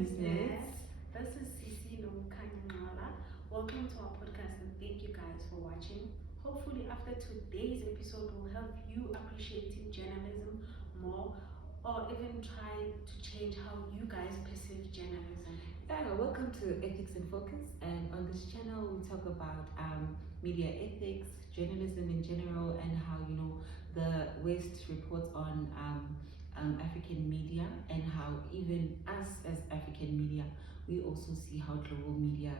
listeners. This is Sisi Nomkanyangala. Welcome to our podcast and thank you guys for watching. Hopefully after today's episode will help you appreciating journalism more or even try to change how you guys perceive journalism. Welcome to Ethics in Focus, and on this channel we talk about media ethics, journalism in general, and how the West reports on African media, and how even us as African media, we also see how global media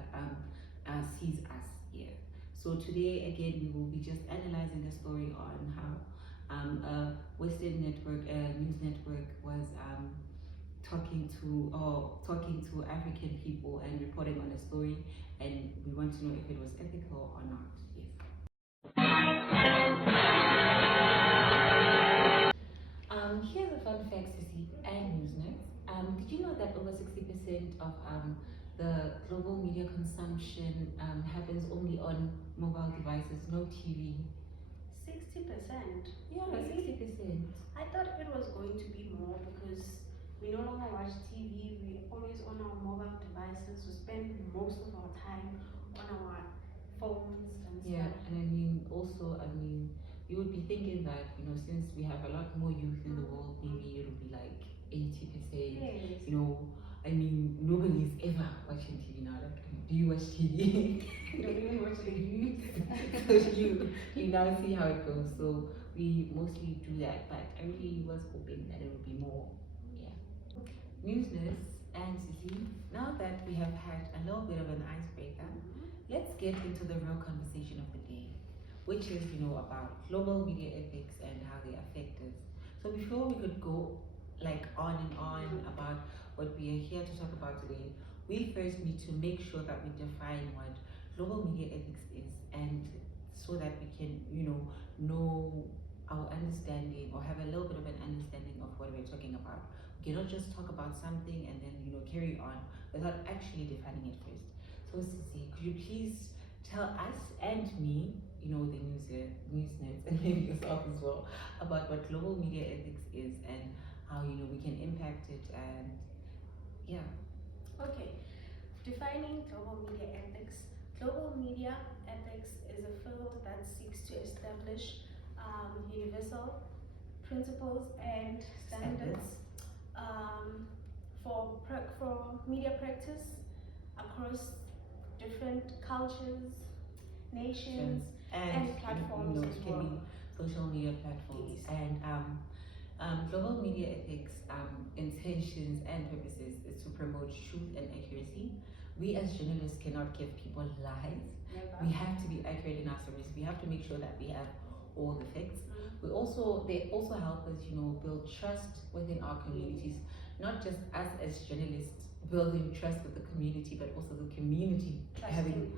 sees us here. So today again we will be just analyzing the story on how a Western network, news network, was talking to African people and reporting on a story, and we want to know if it was ethical or not. Yes. Here's a fun fact, Sissy and news nerds. Did you know that over 60% of the global media consumption happens only on mobile devices, no TV? 60%? Yeah, Really? 60%. I thought it was going to be more because we no longer watch TV, we always on our mobile devices, we spend most of our time on our phones and Yeah, stuff. and you would be thinking that, since we have a lot more youth in the world, maybe it'll be like 80%. Yes. Nobody's ever watching TV now. Like, do you watch TV? You don't even watch the news. So you now see how it goes. So we mostly do that, but I really was hoping that it would be more. Yeah. Newsness and Sissy, now that we have had a little bit of an icebreaker, let's get into the real conversation of the day, which is, about global media ethics and how they affect us. So before we could go like on and on about what we are here to talk about today, we first need to make sure that we define what global media ethics is, and so that we can, know our understanding or have a little bit of an understanding of what we're talking about. We cannot just talk about something and then, carry on without actually defining it first. So Sissy, could you please tell us and me, the news nerds, and maybe yourself as well, about what global media ethics is and how we can impact it, and yeah. Okay, defining global media ethics. Global media ethics is a field that seeks to establish universal principles and standards for media practice across different cultures, nations, and platforms as it can well. be social media platforms. Yes. And global media ethics intentions and purposes is to promote truth and accuracy. We as journalists cannot give people lies. Never. We have to be accurate in our stories. We have to make sure that we have all the facts. They also help us, build trust within our communities. Not just us as journalists building trust with the community, but also the community having,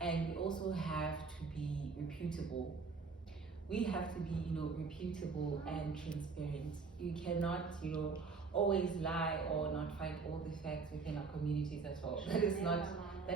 and we also have to be reputable. We have to be, reputable and transparent. You cannot, always lie or not find all the facts within our communities as well. That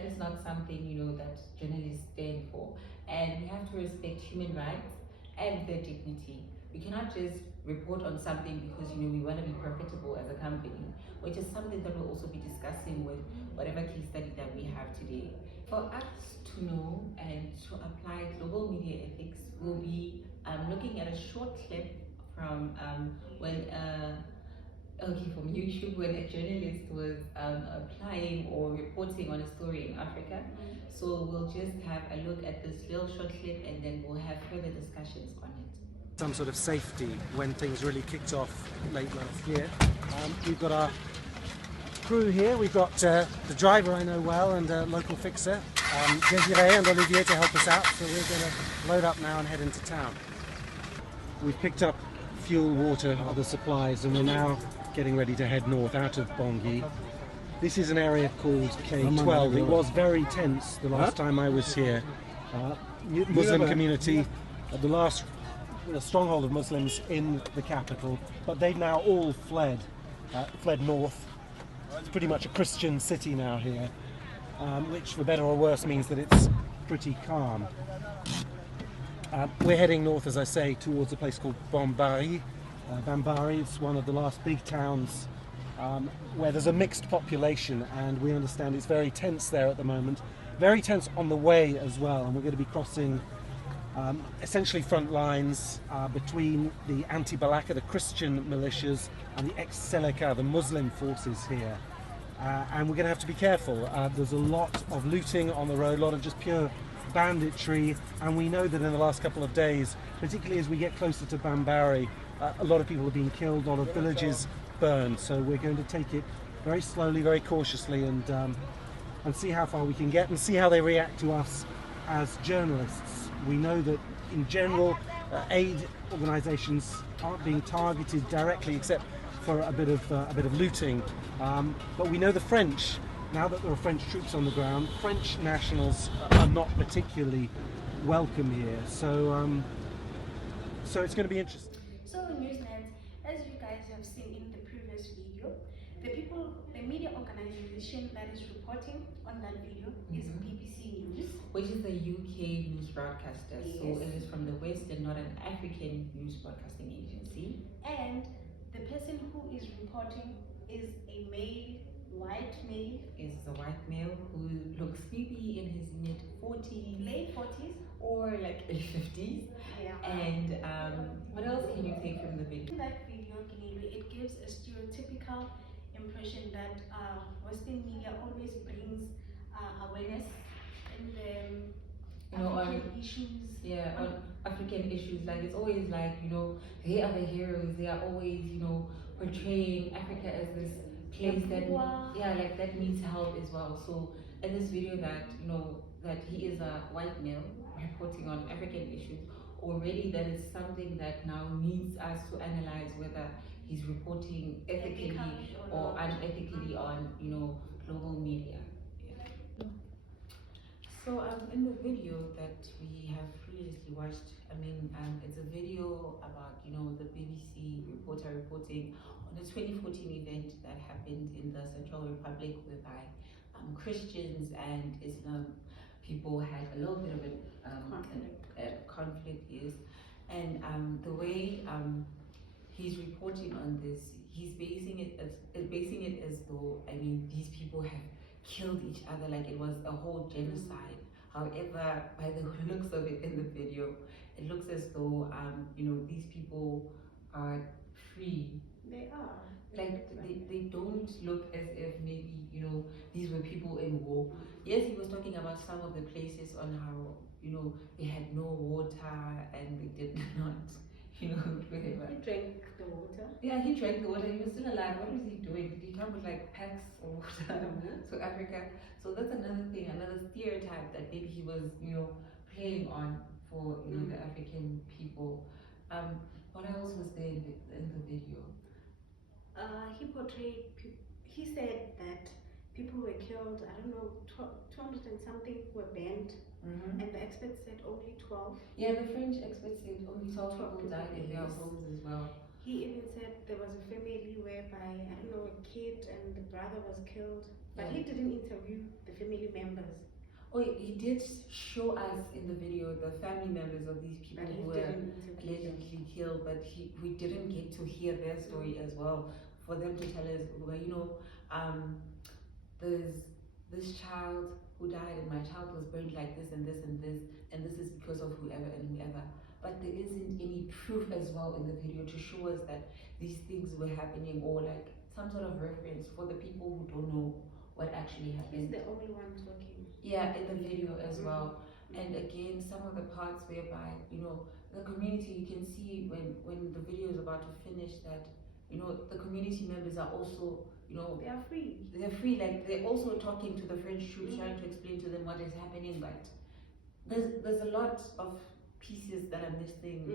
is not something, that journalists stand for. And we have to respect human rights and their dignity. We cannot just report on something because we want to be profitable as a company, which is something that we'll also be discussing with whatever case study that we have today. For us to know and to apply global media ethics, we'll be looking at a short clip from from YouTube, when a journalist was applying or reporting on a story in Africa. So we'll just have a look at this little short clip, and then we'll have further discussions on it. Some sort of safety when things really kicked off late last year. We've got our crew here. We've got the driver I know well and a local fixer, Desiree and Olivier, to help us out. So we're going to load up now and head into town. We've picked up fuel, water, other supplies, and we're now getting ready to head north out of Bangui. This is an area called K12. It was very tense the last time I was here. Muslim community, the stronghold of Muslims in the capital, but they've now all fled north. It's pretty much a Christian city now here, which for better or worse means that it's pretty calm. We're heading north, as I say, towards a place called Bambari. Bambari is one of the last big towns where there's a mixed population, and we understand it's very tense there at the moment. Very tense on the way as well, and we're going to be crossing essentially front lines between the anti-Balaka, the Christian militias, and the ex-Seleka, the Muslim forces here. And we're going to have to be careful. There's a lot of looting on the road, a lot of just pure banditry, and we know that in the last couple of days, particularly as we get closer to Bambari, a lot of people are being killed, a lot of villages burned. So we're going to take it very slowly, very cautiously, and see how far we can get, and see how they react to us as journalists. We know that in general, aid organisations aren't being targeted directly, except for a bit of looting. But we know the French, now that there are French troops on the ground, French nationals are not particularly welcome here. So it's going to be interesting. So Newsnet, as you guys have seen in the previous video, the media organization that is reporting on that video is BBC News, which is the UK news broadcaster. Yes. So it is from the West and not an African news broadcasting agency. and the person who is reporting is a white male, Is a white male who looks maybe in his mid-40s late 40s. or like 50s. Yeah. And what else can you take from the video? In that video, Kinelu, it gives a stereotypical impression that Western media always brings awareness in the You know, African issues. Yeah, on African issues, like it's always like, you know, they are the heroes. They are always, you know, portraying Africa as this place that, yeah, like that needs help as well. So in this video that, you know, that he is a white male reporting on African issues, already that is something that now needs us to analyze whether he's reporting ethically or unethically on, you know, global media. So in the video that we have previously watched, I mean, it's a video about, you know, the BBC reporter reporting on the 2014 event that happened in the Central Republic, whereby Christians and Islam people had a little bit of a conflict, yes. And the way he's reporting on this, he's basing it as though, I mean, these people have killed each other, like it was a whole genocide. However, by the looks of it in the video, it looks as though you know, these people are free. They are. Like they don't look as if maybe, you know, these were people in war. Yes, he was talking about some of the places on how, you know, they had no water and they did not, you know, whatever. He drank the water. Yeah, he drank the water. He was still alive. What was he doing? Did he come with like packs of water to Africa? So that's another thing, another stereotype that maybe he was, you know, playing on for, you know, the African people. What else was there in the video? He portrayed. He said that people were killed. I don't know, 200 and something were banned, and the experts said only 12. Yeah, the French experts said only 12 people people died in their yes. homes as well. He even said there was a family whereby, I don't know, a kid and the brother was killed, but Yeah. he didn't interview the family members. Oh, he did show us in the video the family members of these people But he who were didn't interview them. allegedly killed, but we didn't get to hear their story as well. For them to tell us, well, you know, there's this child who died and my child was burned like this and this and this, and this is because of whoever and whoever. But there isn't any proof as well in the video to show us that these things were happening, or like some sort of reference for the people who don't know what actually He's happened. the only one talking. Yeah, in the video as well. And again, some of the parts whereby, you know, the community, you can see when the video is about to finish that, you know, the community members are also, you know, They are free. they're free, like they're also talking to the French troops, trying to explain to them what is happening, but there's a lot of pieces that are missing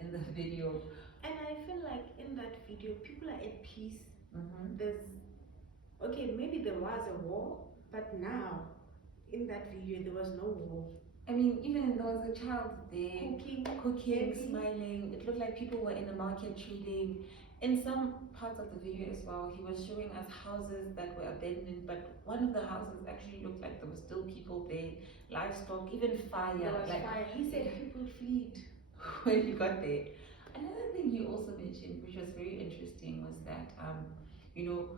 in the video. And I feel like in that video, people are at peace. Mm-hmm. Okay, maybe there was a war, but now in that video there was no war. I mean, even there was a child there cooking, baby. smiling. It looked like people were in the market trading. In some parts of the video as well, he was showing us houses that were abandoned, but one of the houses actually looked like there were still people there, livestock, even fire. There was like fire. He said people fled. when he got there. Another thing he also mentioned, which was very interesting, was that you know,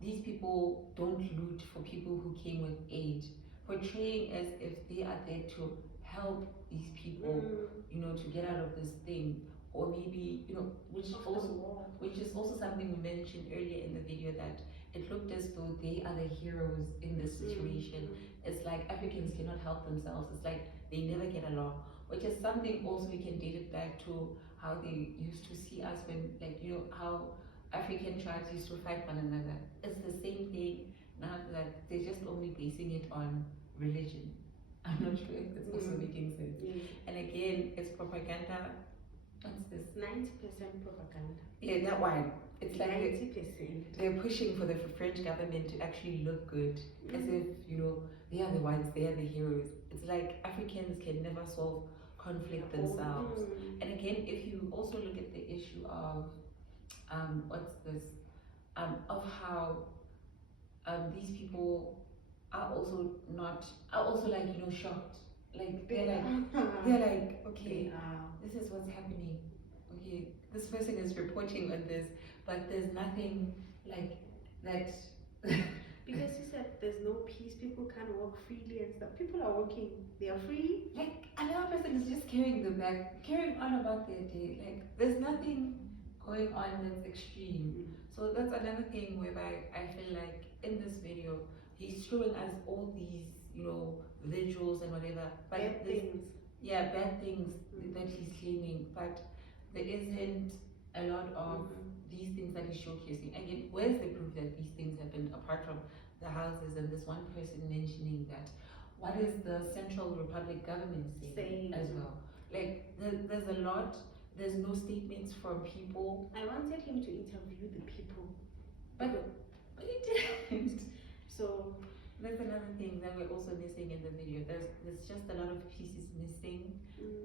these people don't loot for people who came with age, portraying as if they are there to help these people, you know, to get out of this thing, or maybe, you know, which is also something we mentioned earlier in the video, that it looked as though they are the heroes in this situation. It's like Africans cannot help themselves. It's like they never get along, which is something also we can date it back to how they used to see us when, like, you know, how African tribes used to fight one another. It's the same thing now, that they're just only basing it on religion. I'm not sure if it's also making sense. And again, it's propaganda. What's this? 90% propaganda. Yeah, that one. It's like 90%. they're pushing for the French government to actually look good, as if, you know, they are the ones, they are the heroes. It's like Africans can never solve conflict themselves. And again, if you also look at the issue of what's this, of how these people are also like, you know, shocked. Like they're like, okay, this is what's happening. Okay, this person is reporting on this, but there's nothing like that. Because you said there's no peace, people can't walk freely and stuff. People are walking, they are free. Like another person is just carrying on about their day. Like there's nothing going on that's extreme. So that's another thing whereby I feel like in this video he's showing us all these, you know, visuals and whatever, but Bad things. Yeah, bad things that he's claiming, but there isn't a lot of these things that he's showcasing. Again, where's the proof that these things happened apart from the houses and this one person mentioning that? What is the Central Republic government saying as well? Like there's a lot. There's no statements from people. I wanted him to interview the people, but he didn't. So that's another thing that we're also missing in the video. There's just a lot of pieces missing,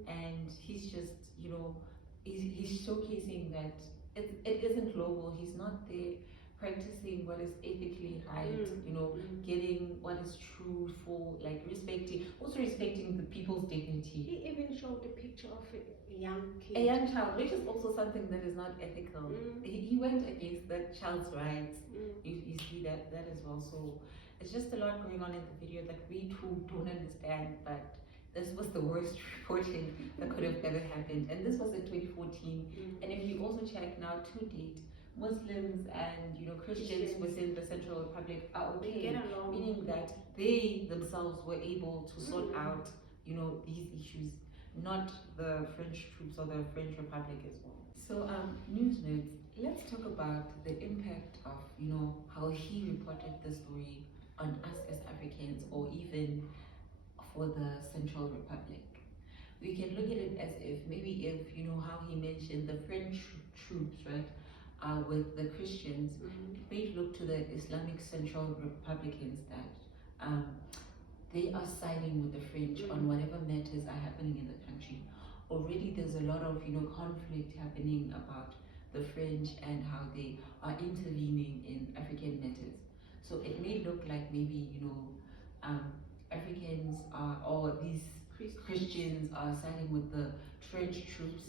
and he's just, you know, he's showcasing that it isn't global. He's not there practicing what is ethically right, you know, getting what is truthful, like respecting the people's dignity. He even showed the picture of a young kid. A young child, which is also something that is not ethical. He went against that child's rights. You see that as well. So it's just a lot going on in the video that we too don't understand, but this was the worst reporting that could have ever happened. And this was in 2014. And if you also check now to date, Muslims and, you know, Christians within the Central Republic are okay, meaning that they themselves were able to sort out, you know, these issues, not the French troops or the French Republic as well. So news notes, let's talk about the impact of, you know, how he reported the story on us as Africans, or even for the Central Republic. We can look at it as if maybe if, you know, how he mentioned the French troops, right, with the Christians, it may look to the Islamic Central Republicans that they are siding with the French on whatever matters are happening in the country. Already there's a lot of, you know, conflict happening about the French and how they are intervening in African matters. So it may look like maybe, you know, Africans are, or these Christians are siding with the French troops.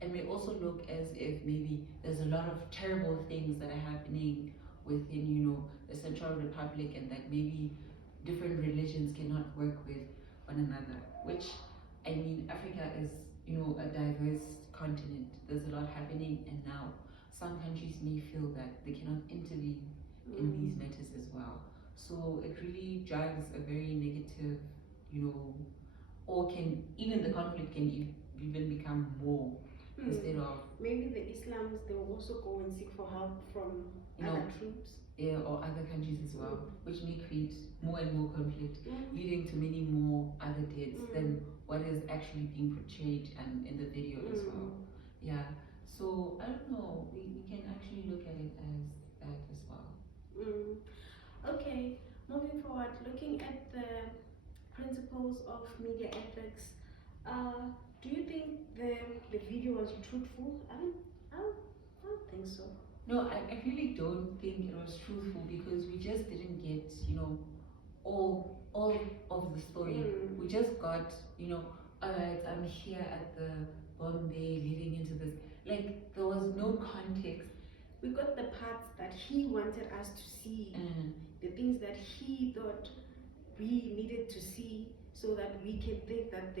It may also look as if maybe there's a lot of terrible things that are happening within, you know, the Central Republic, and that maybe different religions cannot work with one another. Which, I mean, Africa is, you know, a diverse continent. There's a lot happening, and now some countries may feel that they cannot intervene in these matters as well. So it really drives a very negative, you know, or can even the conflict can even become more instead of maybe the Islams, they will also go and seek for help from other troops. Yeah, or other countries as well, which may create more and more conflict, leading to many more other deaths than what is actually being portrayed and in the video as well. Yeah, so I don't know, we can actually look at it as that as well. Okay, moving forward, looking at the principles of media ethics, do you think the video was truthful? I don't think so. No, I really don't think it was truthful, because we just didn't get, you know, all of the story. We just got, you know, alright, I'm here at the Bombay leading into this. Like, there was no context. we got the parts that he wanted us to see, Mm. the things that he thought we needed to see, so that we can think that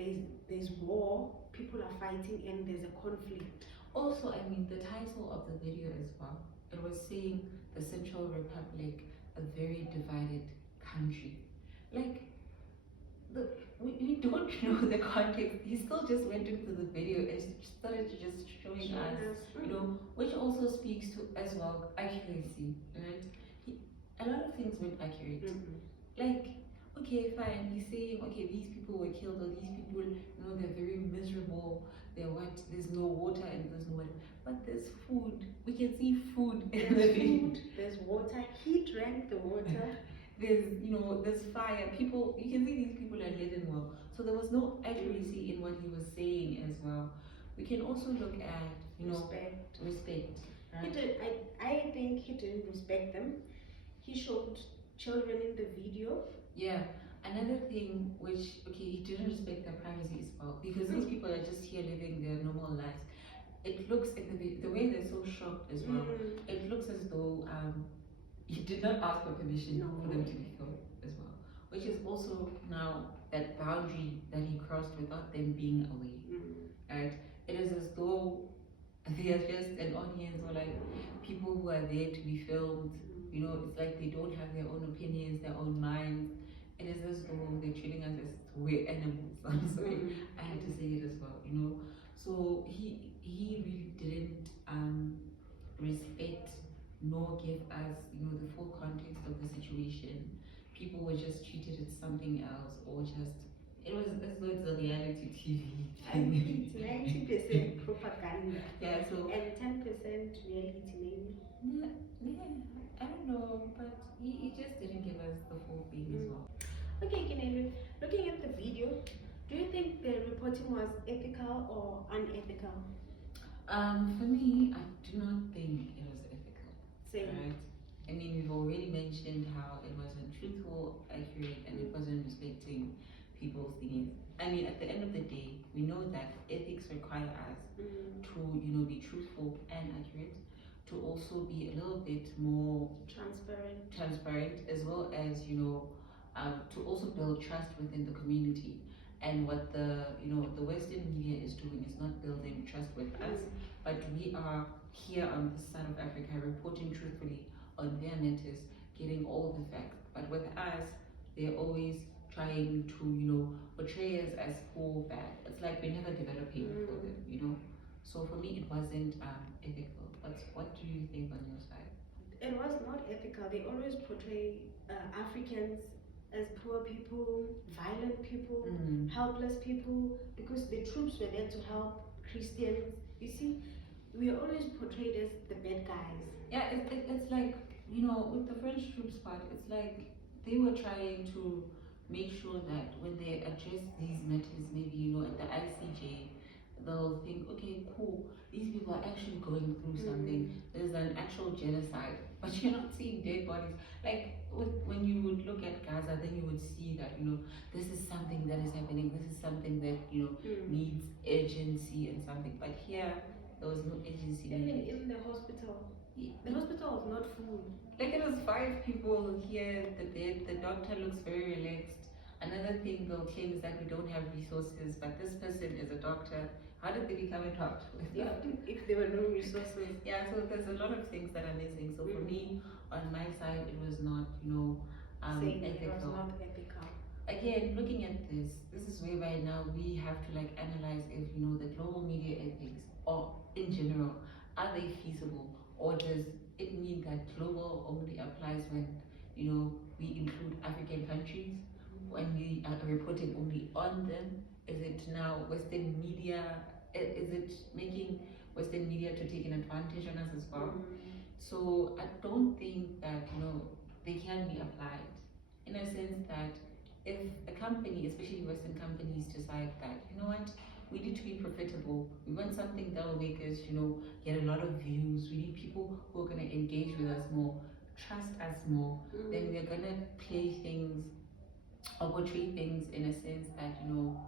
there's war, people are fighting, and there's a conflict. Also, I mean, the title of the video as well, it was saying the Central Republic, a very divided country. Like, we don't know the context. He still just went into the video and started just showing us, you know, which also speaks to, as well, accuracy, right? A lot of things weren't accurate. Like, okay, fine, he's saying, okay, these people were killed, or these people, you know, they're very miserable, there's no water and there's no water. But there's food. We can see food in the There's video. food, there's water. He drank the water. There's, you know, there's fire. People, you can see these people are living well. So there was no accuracy in what he was saying as well. We can also look at, you know, respect. He Right? did, I think he didn't respect them. He showed children in the video. Yeah. Another thing which, okay, he didn't respect their privacy as well, because these people are just here living their normal lives. It looks at the way they're so shocked as well. It looks as though he did not ask for permission for them to be filmed as well, which is also now that boundary that he crossed without them being aware. Right? It is as though they are just an audience, or like people who are there to be filmed. You know, it's like they don't have their own opinions, their own minds. It is as though they're treating us as we're animals. I'm sorry, I had to say it as well. You know, so he really didn't respect nor give us, you know, the full context of the situation. People were just treated as something else, or just, it was as though it's a reality TV. I think it's 90% propaganda Yeah, so and 10% reality, maybe. yeah, I don't know, but he just didn't give us the full thing as well. Okay, Kinelin, looking at the video, do you think the reporting was ethical or unethical? For me, I do not think it was ethical. Same. Right? I mean, we've already mentioned how it wasn't truthful, accurate, and it wasn't respecting people's things. I mean, at the end of the day, we know that ethics require us to, you know, be truthful and accurate, to also be a little bit more transparent, as well as, you know, to also build trust within the community. And what the, you know, the Western media is doing is not building trust with us, but we are here on this side of Africa reporting truthfully on their matters, getting all the facts. But with us, they're always trying to, you know, portray us as poor, bad. It's like we're never developing for them, you know. So for me, it wasn't ethical. But what do you think on your side? It was not ethical. They always portray Africans as poor people, violent people, helpless people, because the troops were there to help Christians. You see, we are always portrayed as the bad guys. Yeah, it's like, you know, with the French troops part, it's like they were trying to make sure that when they address these matters, maybe, you know, at the ICJ, they'll think, okay, cool, these people are actually going through something. There's an actual genocide, but you're not seeing dead bodies. Like, when you would look at Gaza, then you would see that, you know, this is something that is happening, this is something that, you know, needs urgency and something. But here, there was no urgency. Even in the hospital, the hospital was not full. Like, it was 5 people here, the bed, the doctor looks very relaxed. Another thing they'll claim is that we don't have resources, but this person is a doctor. How did they become a doctor? If there were no resources. Yeah, so there's a lot of things that are missing. So for me, on my side, it was not, you know, Saying ethical. it was not ethical. Again, looking at this is where right now we have to like analyze if, you know, the global media ethics, or in general, are they feasible, or does it mean that global only applies when, you know, we include African countries, when we are reporting only on them? Is it now Western media? Is it making Western media to take an advantage on us as well? So I don't think that, you know, they can be applied, in a sense that if a company, especially Western companies, decide that, you know what, we need to be profitable, we want something that will make us, you know, get a lot of views, we need people who are going to engage with us more, trust us more, then we're going to play things or portray things in a sense that, you know,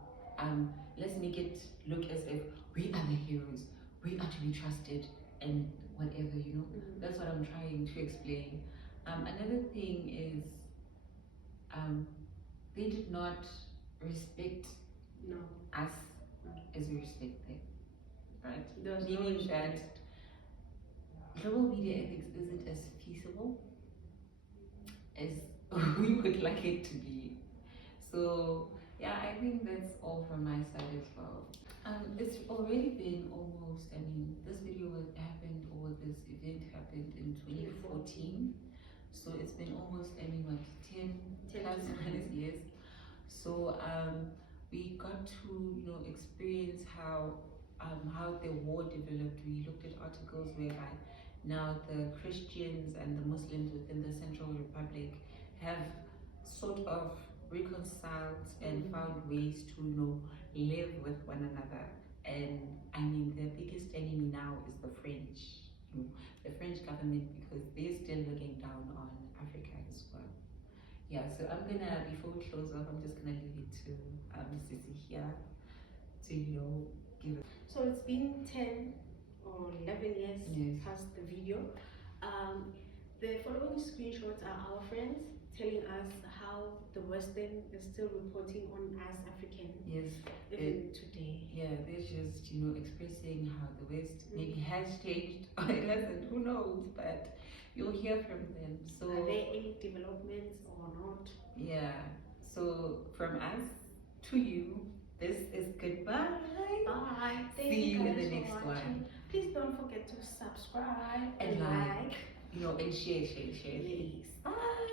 let's make it look as if we are the heroes, we are to be trusted, and whatever, you know. That's what I'm trying to explain. Another thing is, they did not respect No. us as we respect them, right? There's no Meaning respect. that global media ethics isn't as feasible as we would like it to be. So yeah, I think that's all from my side as well. It's already been almost, I mean, this video happened, or this event happened in 2014. So it's been almost, I mean, what, 10 plus minus years. So we got to, you know, experience how the war developed. We looked at articles whereby now the Christians and the Muslims within the Central Republic have sort of reconciled and found ways to, you know, live with one another. And I mean, the biggest enemy now is the French, you know, the French government, because they're still looking down on Africa as well. Yeah, so I'm gonna, before we close off, I'm just gonna leave it to Sissy here to, you know, give it. So it's been 10 or 11 years Yes. past the video. The following screenshots are our friends telling us how the Western is still reporting on us African Yes, even today. yeah, they're just, you know, expressing how the West maybe has changed or it hasn't, who knows, but you'll hear from them. So Are there any developments or not? yeah, so from us to you, this is goodbye. Bye. Thank See you in guys the for next watching. one. Please don't forget to subscribe And and like. like. You know, and share. Please. Bye.